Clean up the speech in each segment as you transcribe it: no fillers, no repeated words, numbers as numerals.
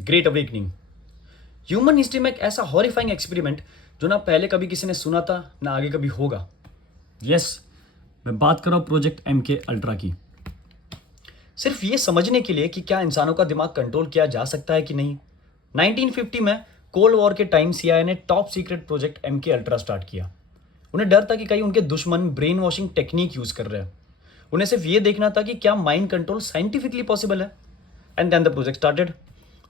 Great awakening. Human history में एक ऐसा हॉरिफाइंग एक्सपेरिमेंट जो ना पहले कभी किसी ने सुना था ना आगे कभी होगा। यस, मैं बात कर रहा हूँ प्रोजेक्ट MK अल्ट्रा की। सिर्फ ये समझने के लिए कि क्या इंसानों का दिमाग कंट्रोल किया जा सकता है कि नहीं। 1950 में कोल्ड वॉर के टाइम CIA ने top secret project MK ultra start किया। उन्हें डर था कि कहीं उनके दुश्मन ब्रेन वॉशिंग टेक्निक यूज कर रहे हैं। उन्हें सिर्फ ये देखना था कि क्या माइंड कंट्रोल साइंटिफिकली पॉसिबल है। And then the project started.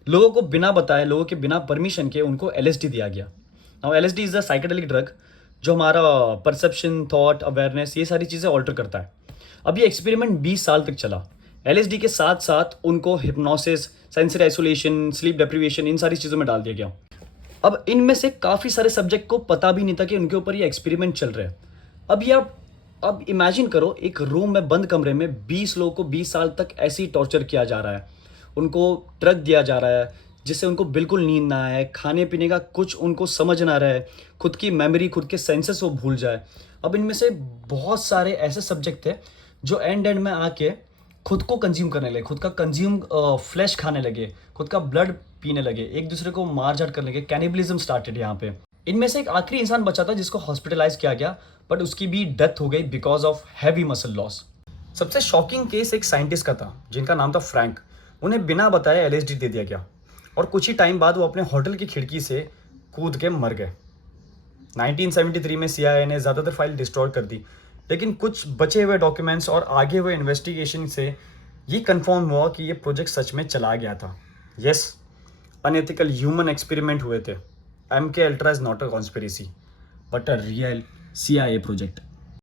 लोगों को बिना बताए, लोगों के बिना परमिशन के उनको LSD दिया गया। Now LSD is a psychedelic drug जो हमारा परसेप्शन, थॉट, अवेयरनेस, ये सारी चीज़ें ऑल्टर करता है। अब ये एक्सपेरिमेंट 20 साल तक चला। LSD के साथ साथ उनको hypnosis, sensory isolation, sleep deprivation, इन सारी चीज़ों में डाल दिया गया। अब इनमें से काफ़ी सारे सब्जेक्ट को पता भी नहीं था कि उनके ऊपर ये एक्सपेरिमेंट चल रहे हैं। अब ये आप अब इमेजिन करो, एक रूम में बंद कमरे में 20 लोगों को 20 साल तक ऐसे ही टॉर्चर किया जा रहा है। उनको ड्रग दिया जा रहा है जिससे उनको बिल्कुल नींद ना आए, खाने पीने का कुछ उनको समझ ना रहे, खुद की मेमोरी, खुद के सेंसेस वो भूल जाए। अब इनमें से बहुत सारे ऐसे सब्जेक्ट थे जो एंड में आके खुद को कंज्यूम करने लगे, खुद का कंज्यूम फ्लैश खाने लगे, खुद का ब्लड पीने लगे, एक दूसरे को मार झाड़ करने लगे। कैनिबलिज्म स्टार्टेड यहाँ पे। इनमें से एक आखिरी इंसान बचा था जिसको हॉस्पिटलाइज किया गया, बट उसकी भी डेथ हो गई because of heavy muscle loss. सबसे शॉकिंग केस एक साइंटिस्ट का था जिनका नाम था फ्रैंक। उन्हें बिना बताए LSD दे दिया गया और कुछ ही टाइम बाद वो अपने होटल की खिड़की से कूद के मर गए। 1973 में CIA ने ज़्यादातर फाइल डिस्ट्रॉय कर दी, लेकिन कुछ बचे हुए डॉक्यूमेंट्स और आगे हुए इन्वेस्टिगेशन से ये कंफर्म हुआ कि ये प्रोजेक्ट सच में चला गया था। यस, अनएथिकल ह्यूमन एक्सपेरिमेंट हुए थे। MK ultra is not a conspiracy but a real CIA project.